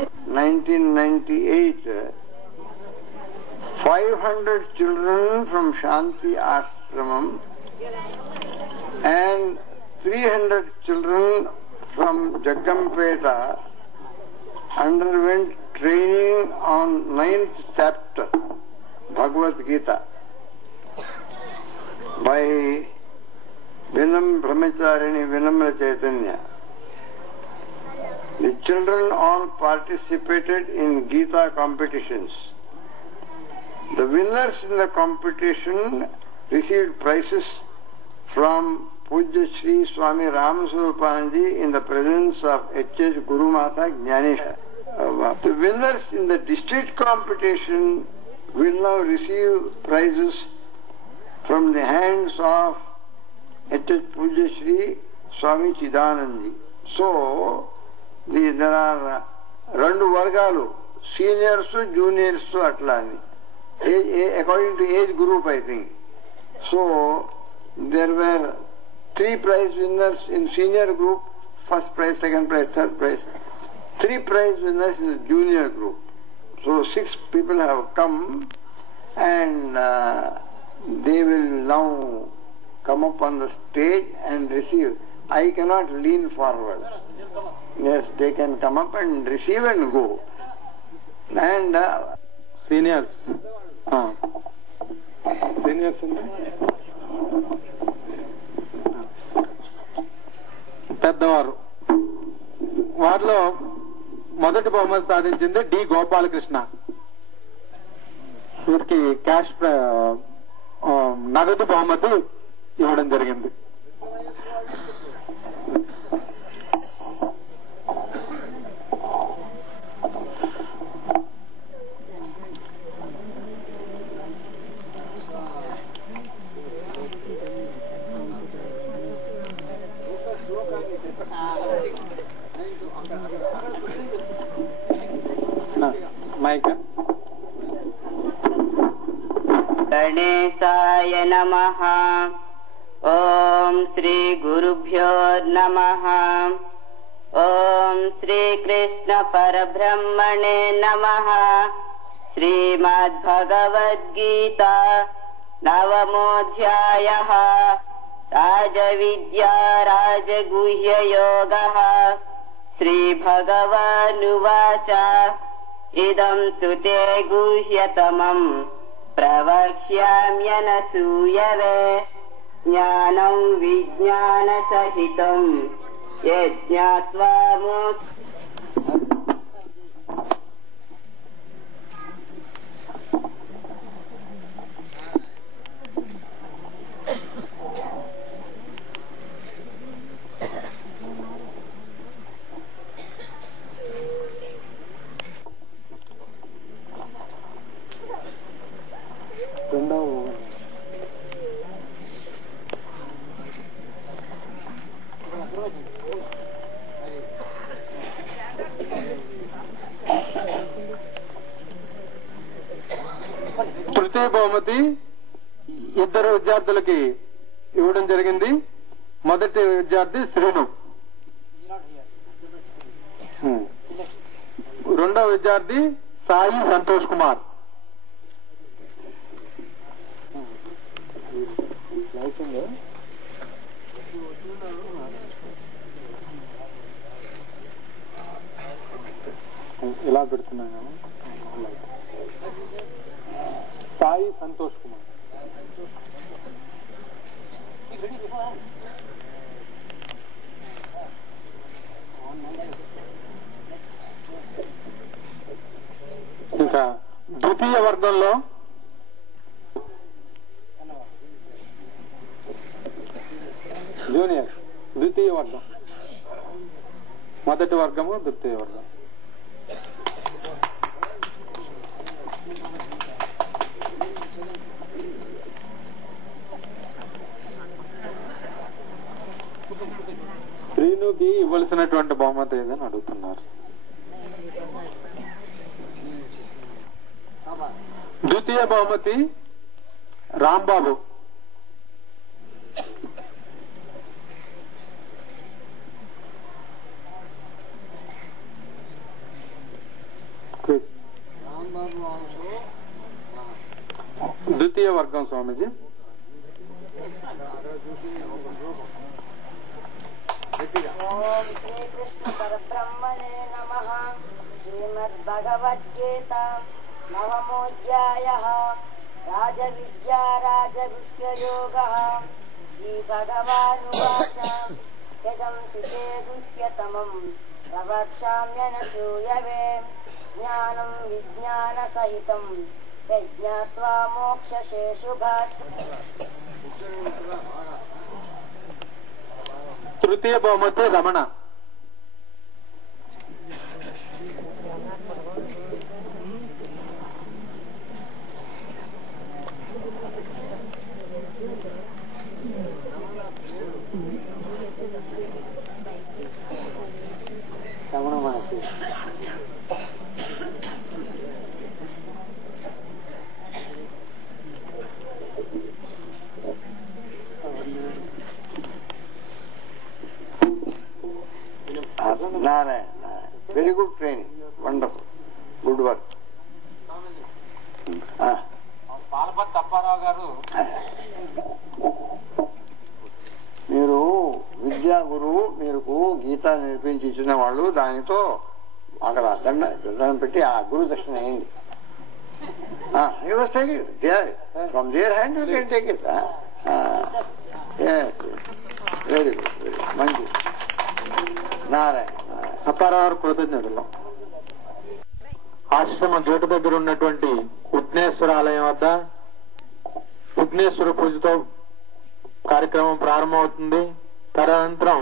1998, 500 children from Shanti Ashramam and 300 children from Jagampeta underwent training on 9th chapter Bhagavad Gita by Vinam Brahmacharini Vinamra Chaitanya. The children all participated in Gita competitions. The winners in the competition received prizes from Pujya Sri Swami Ramaswarupanji in the presence of H.H. Guru Mata Jnanesha. The winners in the district competition will now receive prizes from the hands of H.H. Pujya Sri Swami Chidanandi. So, there are rendu vargalu, seniors, juniors, atlani. According to age group, I think. So, there were 3 prize winners in senior group, first prize, second prize, third prize. 3 prize winners in the junior group. So 6 people have come and they will now come up on the stage and receive. I cannot lean forward. Yes, they can come up and receive and go. And seniors. Seniors పెద్దవారు వారిలో మొదటి బహుమతి సాధించింది D Gopalakrishna. వీరికి cash నగదు బహుమతి ఇవ్వడం జరిగింది. गणेशाय नमः। ओम श्री गुरुभ्यो नमः। ओम श्री कृष्ण परब्रह्मणे नमः। श्रीमद्भगवद्गीता नवमोऽध्यायः। राजविद्या राजगुह्ययोगः। श्रीभगवानुवाच इदं तु ते गुह्यतमम् प्रवक्ष्याम्यनसूयवे। ज्ञानं विज्ञानसहितं यज्ञात्वा తృతీయ బహుమతి ఇద్దరు విద్యార్థులకి ఇవ్వడం జరిగింది. మొదటి విద్యార్థి శ్రీను, రెండవ విద్యార్థి సాయి సంతోష్ కుమార్. ఎలా పెడుతున్నాను? సాయి సంతోష్ కుమార్. ఇంకా ద్వితీయ వర్గంలో జూనియర్, ద్వితీయ వర్గం, మొదటి వర్గము ద్వితీయ వర్గం. శ్రీనుకి ఇవ్వాల్సినటువంటి బహుమతి ఏదని అడుగుతున్నారు. ద్వితీయ బహుమతి రాంబాబు. ద్వితీయ వర్గం స్వామీజీ. ఓం శ్రీకృష్ణ పరబ్రహ్మణే నమః. శ్రీమద్భగవద్గీత నవమోऽధ్యాయः. రాజవిద్యా రాజగుహ్యయోగः. శ్రీభగవానువాచ యదం తు తే గుహ్యతమం ప్రవక్ష్యామ్యనసూయవే. జ్ఞానం విజ్ఞానసహితం యజ్ఞాత్వా మోక్షసే శుభాత్. తృతీయ బహుమతి Ramana. Ramana Maharshi. Narayan. Very good training. Wonderful. Good work. Palapati Apparao గారు మీరు విద్యా గురువు, మీరు గీత నేర్పించి ఇచ్చిన వాళ్ళు దానితో అక్కడ దండం పెట్టి ఆ గురు దక్షిణ అయింది. From their hand you can take it. Very good, very మంచి. నారాయణ. అప్పారావు కృతజ్ఞతలు. ఆశ్రమ గేటు దగ్గర ఉన్నటువంటి ఉగ్నేశ్వర ఆలయం వద్ద ఉగ్నేశ్వర పూజతో కార్యక్రమం ప్రారంభమవుతుంది. తదనంతరం